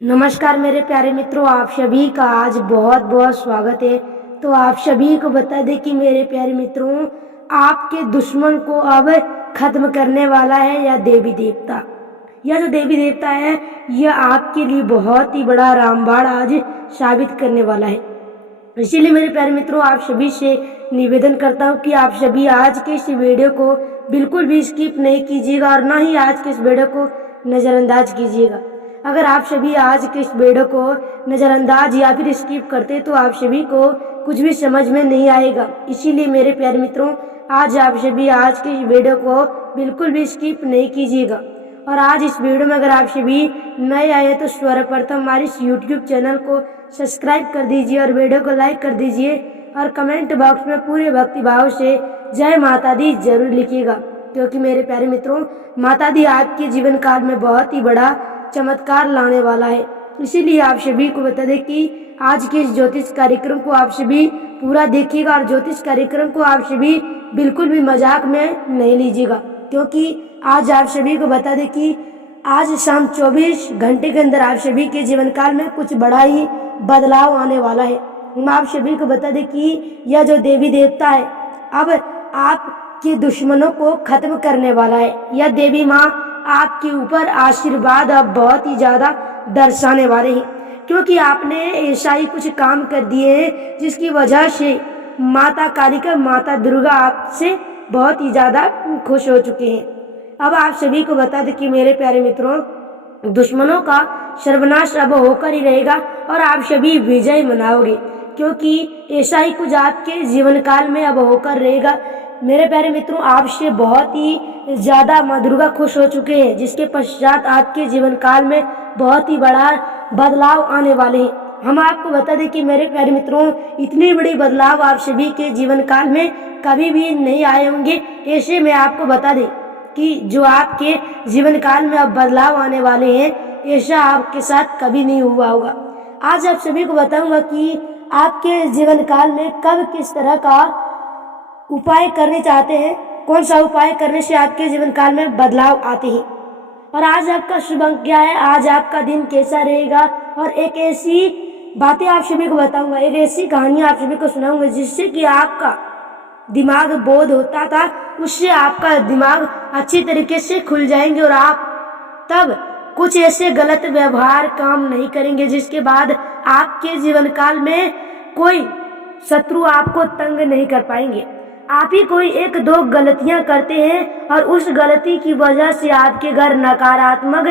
नमस्कार मेरे प्यारे मित्रों, आप सभी का आज बहुत बहुत स्वागत है। तो आप सभी को बता दें कि मेरे प्यारे मित्रों, आपके दुश्मन को अब खत्म करने वाला है यह देवी देवता। यह जो देवी देवता है, यह आपके लिए बहुत ही बड़ा रामबाण आज साबित करने वाला है। इसीलिए मेरे प्यारे मित्रों, आप सभी से निवेदन करता हूँ कि आप सभी आज के इस वीडियो को बिल्कुल भी स्किप नहीं कीजिएगा और ना ही आज के इस वीडियो को नज़रअंदाज कीजिएगा। अगर आप सभी आज के इस वीडियो को नज़रअंदाज या फिर स्किप करते तो आप सभी को कुछ भी समझ में नहीं आएगा। इसीलिए मेरे प्यारे मित्रों, आज आप सभी आज के इस वीडियो को बिल्कुल भी स्किप नहीं कीजिएगा। और आज इस वीडियो में अगर आप सभी नए आए तो सर्वप्रथम हमारे इस यूट्यूब चैनल को सब्सक्राइब कर दीजिए और वीडियो को लाइक कर दीजिए और कमेंट बॉक्स में पूरे भक्ति भाव से जय माता दी जरूर लिखिएगा, क्योंकि मेरे प्यारे मित्रों, माता दी आपके जीवन काल में बहुत ही बड़ा चमत्कार लाने वाला है। इसीलिए आप सभी को बता दें कि आज के इस ज्योतिष कार्यक्रम को आप सभी पूरा देखिएगा और ज्योतिष कार्यक्रम को आप सभी बिल्कुल भी मजाक में नहीं लीजिएगा, क्योंकि आज आप सभी को बता दें कि आज शाम 24 घंटे के अंदर आप सभी के जीवन काल में कुछ बड़ा ही बदलाव आने वाला है। हम आप सभी को बता दें कि यह जो देवी देवता है अब आपके दुश्मनों को खत्म करने वाला है। यह देवी माँ आपके ऊपर आशीर्वाद अब बहुत ही ज्यादा दर्शाने वाले हैं, क्योंकि आपने ऐसा ही कुछ काम कर दिए हैं जिसकी वजह से माता कालिका, माता दुर्गा आपसे बहुत ही ज्यादा खुश हो चुके हैं। अब आप सभी को बता दें कि मेरे प्यारे मित्रों, दुश्मनों का सर्वनाश अब होकर ही रहेगा और आप सभी विजय मनाओगे, क्योंकि ऐसा ही कुछ आपके जीवन काल में अब होकर रहेगा। मेरे प्यारे मित्रों, आपसे बहुत ही ज्यादा माँ दुर्गा खुश हो चुके हैं, जिसके पश्चात आपके जीवन काल में बहुत ही बड़ा बदलाव आने वाले हैं। हम आपको बता दें कि मेरे प्यारे मित्रों, इतनी बड़ी बदलाव आप सभी के जीवन काल में कभी भी नहीं आए होंगे। ऐसे में आपको बता दें कि जो आपके जीवन काल में अब बदलाव आने वाले हैं, ऐसा आपके साथ कभी नहीं हुआ होगा। आज आप सभी को बताऊंगा कि आपके जीवन काल में कब किस तरह का उपाय करने चाहते हैं, कौन सा उपाय करने से आपके जीवन काल में बदलाव आते हैं, और आज आपका शुभ अंक क्या है, आज आपका दिन कैसा रहेगा। और एक ऐसी बातें आप सभी को बताऊंगा, एक ऐसी कहानी आप सभी को सुनाऊंगा जिससे कि आपका दिमाग बोध होता था, उससे आपका दिमाग अच्छी तरीके से खुल जाएंगे और आप तब कुछ ऐसे गलत व्यवहार काम नहीं करेंगे जिसके बाद आपके जीवन काल में कोई शत्रु आपको तंग नहीं कर पाएंगे। आप ही कोई एक दो गलतियां करते हैं और उस गलती की वजह से आपके घर नकारात्मक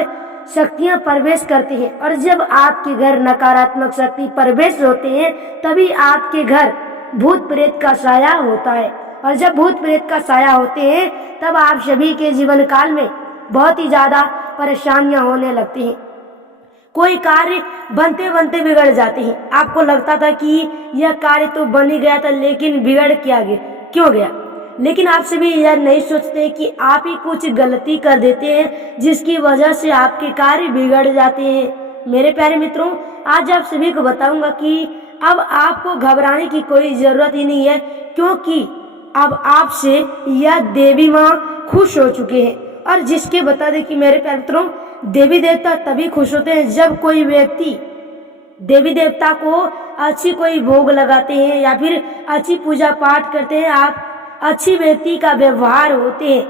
शक्तियां प्रवेश करती हैं, और जब आपके घर नकारात्मक शक्ति प्रवेश होते हैं तभी आपके घर भूत प्रेत का साया होता है, और जब भूत प्रेत का साया होते हैं तब आप सभी के जीवन काल में बहुत ही ज्यादा परेशानियां होने लगती हैं। कोई कार्य बनते बनते बिगड़ जाते हैं। आपको लगता था कि यह कार्य तो बन ही गया था, लेकिन बिगड़ क्यों गया। लेकिन आप सभी यह नहीं सोचते कि आप ही कुछ गलती कर देते हैं जिसकी वजह से आपके कार्य बिगड़ जाते हैं। मेरे प्यारे मित्रों, आज आप सभी को बताऊंगा कि अब आपको घबराने की कोई जरूरत ही नहीं है, क्योंकि अब आपसे यह देवी माँ खुश हो चुके हैं। और जिसके बता दें कि मेरे प्यारे मित्रों, देवी देवता तभी खुश होते हैं जब कोई व्यक्ति देवी देवता को अच्छी कोई भोग लगाते हैं या फिर अच्छी पूजा पाठ करते हैं, आप अच्छी व्यक्ति का व्यवहार होते हैं।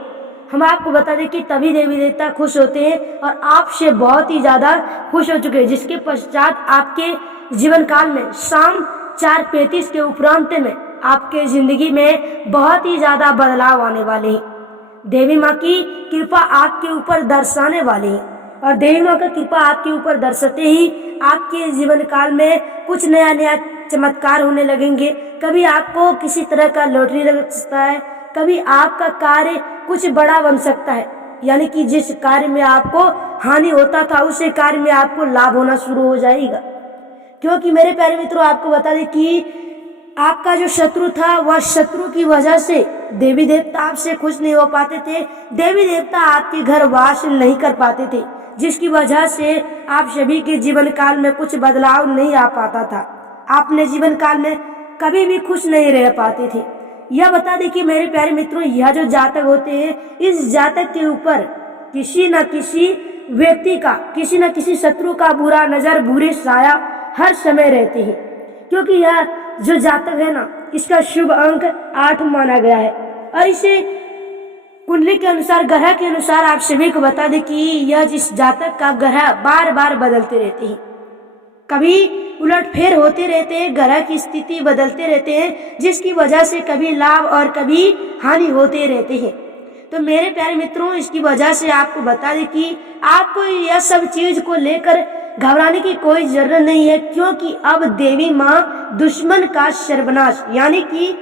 हम आपको बता दें कि तभी देवी देवता खुश होते हैं और आपसे बहुत ही ज्यादा खुश हो चुके हैं, जिसके पश्चात आपके जीवन काल में शाम 4:35 के उपरांत में आपके जिंदगी में बहुत ही ज्यादा बदलाव आने वाले हैं। देवी माँ की कृपा आपके ऊपर दर्शाने वाली है, और देवी माँ का कृपा आपके ऊपर दर्शाते ही आपके जीवन काल में कुछ नया नया चमत्कार होने लगेंगे। कभी आपको किसी तरह का लॉटरी लग सकता है, कभी आपका कार्य कुछ बड़ा बन सकता है, यानी कि जिस कार्य में आपको हानि होता था उसी कार्य में आपको लाभ होना शुरू हो जाएगा। क्योंकि मेरे प्यारे मित्रों, आपको बता दें कि आपका जो शत्रु था वह शत्रु की वजह से देवी देवता आपसे खुश नहीं हो पाते थे, देवी देवता आपके घर वास नहीं कर पाते थे, जिसकी वजह से आप सभी के जीवन काल में कुछ बदलाव नहीं आ पाता था। आपने जीवन काल में कभी भी खुश नहीं रह पाते थे। यह बता दें कि मेरे प्यारे मित्रों, यह जो जातक होते हैं, इस जातक के ऊपर किसी न किसी व्यक्ति का किसी न किसी शत्रु का बुरा नजर, बुरे साया हर समय रहते हैं, क्योंकि यह जो जातक है ना, इसका शुभ अंक 8 माना गया है। और इसे कुंडली के अनुसार, ग्रह के अनुसार आप सभी को बता दें कि यह जिस जातक का ग्रह बार बार बदलते रहते हैं, कभी उलटफेर होते रहते हैं, ग्रह की स्थिति बदलते रहते हैं, जिसकी वजह से कभी लाभ और कभी हानि होते रहते हैं। तो मेरे प्यारे मित्रों, इसकी वजह से आपको बता दें कि आपको यह सब चीज को लेकर घबराने की कोई जरूरत नहीं है, क्योंकि अब देवी माँ दुश्मन का सर्वनाश यानी कि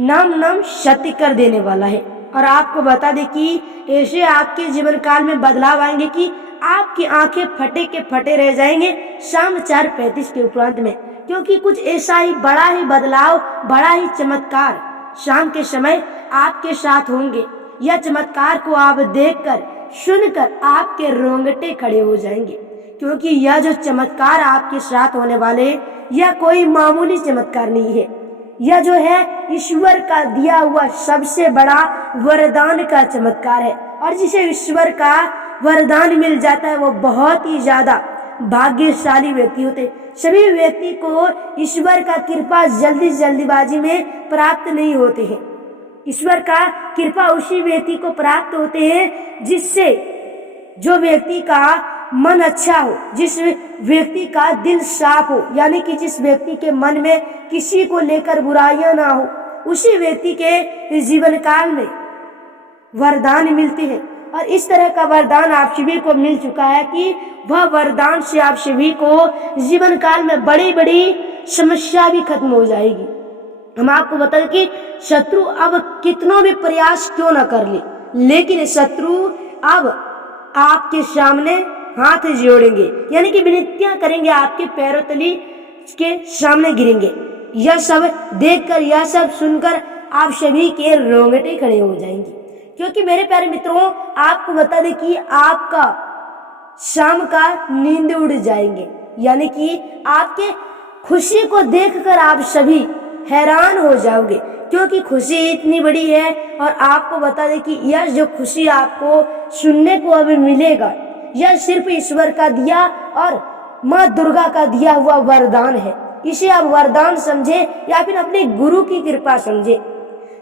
नाम सत्य कर देने वाला है। और आपको बता दें कि ऐसे आपके जीवन काल में बदलाव आएंगे कि आपकी आंखें फटे के फटे रह जाएंगे शाम 4:35 के उपरांत में, क्योंकि कुछ ऐसा ही बड़ा ही बदलाव, बड़ा ही चमत्कार शाम के समय आपके साथ होंगे। यह चमत्कार को आप देखकर, सुनकर आपके रोंगटे खड़े हो जाएंगे, क्योंकि यह जो चमत्कार आपके साथ होने वाले, यह कोई मामूली चमत्कार नहीं है। यह जो है ईश्वर का दिया हुआ सबसे बड़ा वरदान का चमत्कार है। और जिसे ईश्वर का वरदान मिल जाता है वो बहुत ही ज्यादा भाग्यशाली व्यक्ति होते। सभी व्यक्ति को ईश्वर का कृपा जल्दीबाजी में प्राप्त नहीं होते हैं। ईश्वर का कृपा उसी व्यक्ति को प्राप्त होते हैं जिससे, जो व्यक्ति का मन अच्छा हो, जिस व्यक्ति का दिल साफ हो, यानी कि जिस व्यक्ति के मन में किसी को लेकर बुराइयां ना हो, उसी व्यक्ति के जीवन काल में वरदान मिलते हैं। और इस तरह का वरदान आप सभी को मिल चुका है कि वह वरदान से आप सभी को जीवन काल में बड़ी बड़ी समस्या भी खत्म हो जाएगी। हम आपको बताएं कि शत्रु अब कितनों भी प्रयास क्यों न कर ले, लेकिन शत्रु अब आपके सामने हाथ जोड़ेंगे, यानी कि विनतियां करेंगे, आपके पैरों तली के सामने गिरेंगे। यह सब देखकर, यह सब सुनकर आप सभी के रोंगटे खड़े हो जाएंगे, क्योंकि मेरे प्यारे मित्रों, आपको बता दें कि आपका शाम का नींद उड़ जाएंगे, यानी कि आपके खुशी को देखकर आप सभी हैरान हो जाओगे, क्योंकि खुशी इतनी बड़ी है। और आपको बता दें कि यह जो खुशी आपको सुनने को अभी मिलेगा, यह सिर्फ ईश्वर का दिया और माँ दुर्गा का दिया हुआ वरदान है। इसे आप वरदान समझे या फिर अपने गुरु की कृपा समझे।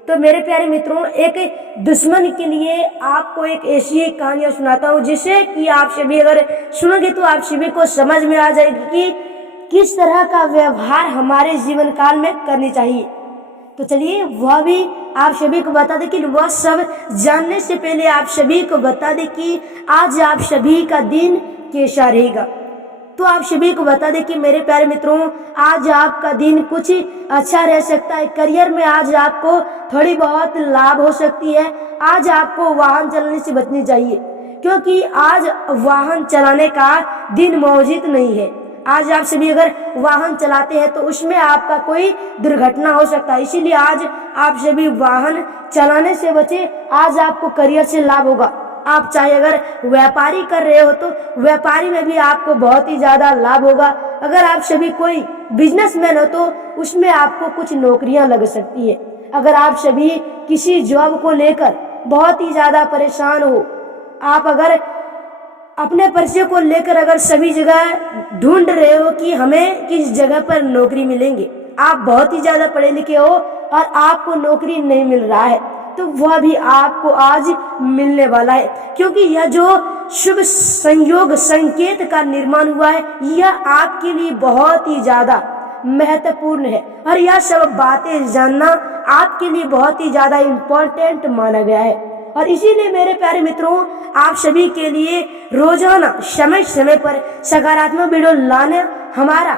तो मेरे प्यारे मित्रों, एक दुश्मन के लिए आपको एक ऐसी कहानियां सुनाता हूँ, जिसे कि आप सभी अगर सुनोगे तो आप सभी को समझ में आ जाएगी कि किस तरह का व्यवहार हमारे जीवन काल में करनी चाहिए। तो चलिए वह भी आप सभी को बता दें, कि वह सब जानने से पहले आप सभी को बता दें कि आज आप सभी का दिन कैसा रहेगा। तो आप सभी को बता दें कि मेरे प्यारे मित्रों, आज आपका दिन कुछ अच्छा रह सकता है। करियर में आज आपको थोड़ी बहुत लाभ हो सकती है। आज आपको वाहन चलाने से बचनी चाहिए, क्योंकि आज वाहन चलाने का दिन मौजूद नहीं है। आज आप सभी अगर वाहन चलाते हैं तो उसमें आपका कोई दुर्घटना हो सकता है, इसीलिए आज आप सभी वाहन चलाने से बचे। आज आपको करियर से लाभ होगा। आप चाहे अगर व्यापारी कर रहे हो तो व्यापारी में भी आपको बहुत ही ज्यादा लाभ होगा। अगर आप सभी कोई बिजनेसमैन हो तो उसमें आपको कुछ नौकरियां लग सकती है। अगर आप सभी किसी जॉब को लेकर बहुत ही ज्यादा परेशान हो, आप अगर अपने परिचय को लेकर अगर सभी जगह ढूंढ रहे हो कि हमें किस जगह पर नौकरी मिलेंगे, आप बहुत ही ज्यादा पढ़े लिखे हो और आपको नौकरी नहीं मिल रहा है, तो वह भी आपको आज मिलने वाला है, क्योंकि यह जो शुभ संयोग संकेत का निर्माण हुआ है, यह आपके लिए बहुत ही ज्यादा महत्वपूर्ण है। और यह सब बातें जानना आपके लिए बहुत ही ज्यादा इम्पोर्टेंट माना गया है। और इसीलिए मेरे प्यारे मित्रों, आप सभी के लिए रोजाना समय समय पर सकारात्मक वीडियो लाना हमारा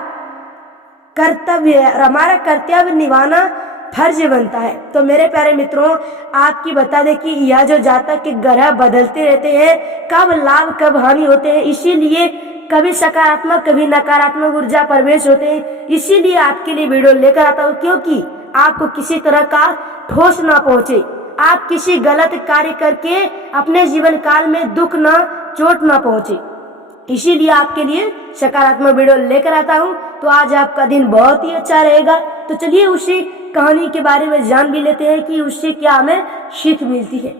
कर्तव्य है, और हमारा कर्तव्य निभाना फर्ज बनता है। तो मेरे प्यारे मित्रों, आपकी बता दें कि यह जो जातक के ग्रह बदलते रहते हैं, कब लाभ कब हानि होते हैं, इसीलिए कभी सकारात्मक कभी नकारात्मक ऊर्जा प्रवेश होते हैं। इसीलिए आपके लिए वीडियो लेकर आता हूँ, क्योंकि आपको किसी तरह का ठोस ना पहुंचे, आप किसी गलत कार्य करके अपने जीवन काल में दुख ना, चोट ना पहुंचे। इसीलिए आपके लिए सकारात्मक वीडियो लेकर आता हूँ। तो आज आपका दिन बहुत ही अच्छा रहेगा। तो चलिए उसी कहानी के बारे में जान भी लेते हैं कि उससे क्या हमें सीख मिलती है।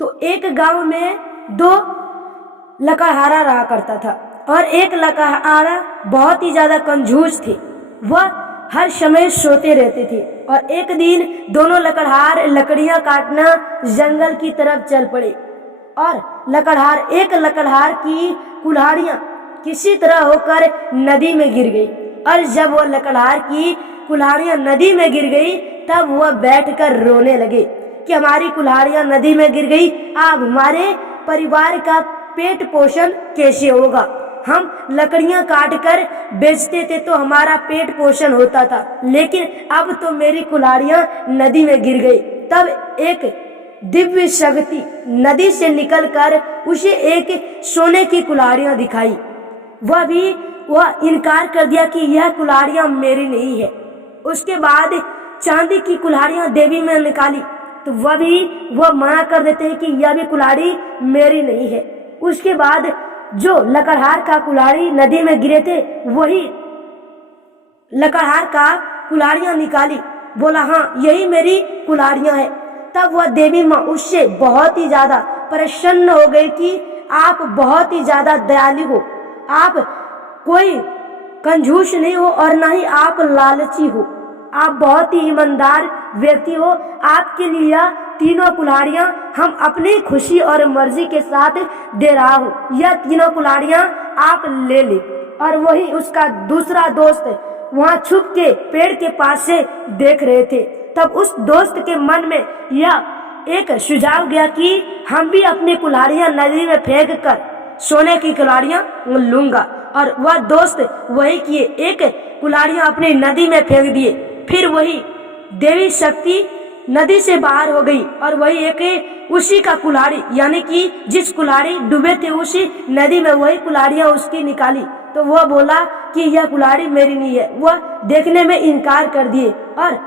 तो एक गांव में दो लकड़हारा रहा करता था और एक लकड़हारा बहुत ही ज्यादा कंजूस थे। वह हर समय सोते रहते थे और एक दिन दोनों लकड़हार लकड़ियां काटना जंगल की तरफ चल पड़े और एक लकड़हार की कुल्हाड़ियां किसी तरह होकर नदी में गिर गई और जब वह लकड़हार की कुल्हाड़ियां नदी में गिर गई तब वह बैठकर रोने लगे कि हमारी कुल्हाड़ियां नदी में गिर गई, अब हमारे परिवार का पेट पोषण कैसे होगा। हम लकड़ियां काट कर बेचते थे तो हमारा पेट पोषण होता था, लेकिन अब तो मेरी कुल्हाड़ियां नदी में गिर गई। तब एक दिव्य शक्ति नदी से निकलकर उसे एक सोने की कुल्हाड़ियां दिखाई। वह इनकार कर दिया कि यह कुल्हाड़ियां मेरी नहीं है। उसके बाद चांदी की कुल्हाड़ियां देवी में निकाली तो वह मना कर देते हैं कि यह भी कुल्हाड़ी मेरी नहीं है। उसके बाद जो लकड़हार का कुल्हाड़ी नदी में गिरे थे वही लकड़हार का कुल्हाड़ियां निकाली, बोला हाँ यही मेरी कुल्हाड़ियां हैं। तब वह देवी माँ उससे बहुत ही ज्यादा प्रसन्न हो गई कि आप बहुत ही ज्यादा दयालु हो, आप कोई कंजूस नहीं हो और ना ही आप लालची हो, आप बहुत ही ईमानदार व्यक्ति हो। आपके लिए यह तीनों कुल्हाड़ियां हम अपनी खुशी और मर्जी के साथ दे रहा हूँ, यह तीनों कुल्हाड़ियां आप ले ले। और वही उसका दूसरा दोस्त वहां छुप के पेड़ के पास से देख रहे थे। तब उस दोस्त के मन में यह एक सुझाव गया कि हम भी अपनी कुल्हाड़ियां नदी में फेंक कर सोने की कुल्हाड़ियां लूंगा। और वह दोस्त वही किए, एक कुल्हाड़ियां अपनी नदी में फेंक दिए। फिर वही देवी शक्ति नदी से बाहर हो गई और वही एक उसी का कुल्हाड़ी यानी कि जिस कुल्हाड़ी डूबे थे उसी नदी में वही कुल्हाड़ियां उसकी निकाली। तो वह बोला कि यह कुल्हाड़ी मेरी नहीं है, वह देखने में इनकार कर दिए। और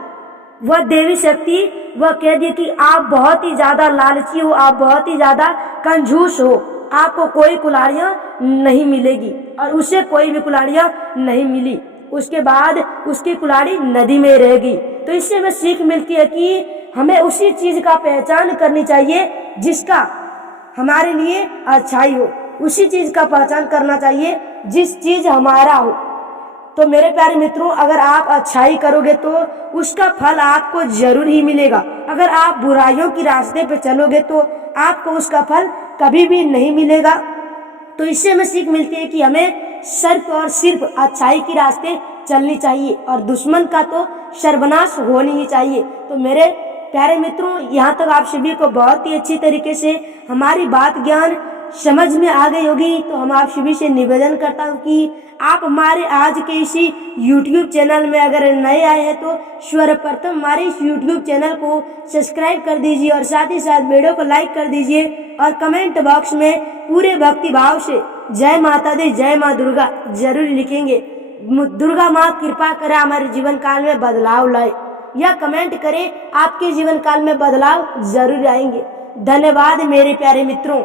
वह देवी शक्ति वह कह दी कि आप बहुत ही ज्यादा लालची हो, आप बहुत ही ज्यादा कंजूस हो, आपको कोई कुल्हाड़ियां नहीं मिलेगी। और उसे कोई भी कुल्हाड़ियां नहीं मिली। उसके बाद उसकी कुल्हाड़ी नदी में रह गई। तो इससे हमें सीख मिलती है कि हमें उसी चीज का पहचान करनी चाहिए जिसका हमारे लिए अच्छाई हो, उसी चीज का पहचान करना चाहिए जिस चीज हमारा हो। तो मेरे प्यारे मित्रों, अगर आप अच्छाई करोगे तो उसका फल आपको जरूर ही मिलेगा। अगर आप बुराइयों की रास्ते पे चलोगे तो आपको उसका फल कभी भी नहीं मिलेगा। तो इससे हमें सीख मिलती है कि हमें सिर्फ और सिर्फ अच्छाई की रास्ते चलनी चाहिए और दुश्मन का तो सर्वनाश होनी ही चाहिए। तो मेरे प्यारे मित्रों, यहाँ तक आप सभी को बहुत ही अच्छी तरीके से हमारी बात ज्ञान समझ में आ गई होगी। तो हम आप सभी से निवेदन करता हूँ कि आप हमारे आज के इसी YouTube चैनल में अगर नए आए हैं तो सर्वप्रथम हमारे इस YouTube चैनल को सब्सक्राइब कर दीजिए और साथ ही साथ वीडियो को लाइक कर दीजिए और कमेंट बॉक्स में पूरे भक्ति भाव से जय माता दी जय माँ दुर्गा जरूर लिखेंगे। दुर्गा माँ कृपा करे हमारे जीवन काल में बदलाव लाए, या कमेंट करें, आपके जीवन काल में बदलाव जरूर आएंगे। धन्यवाद मेरे प्यारे मित्रों।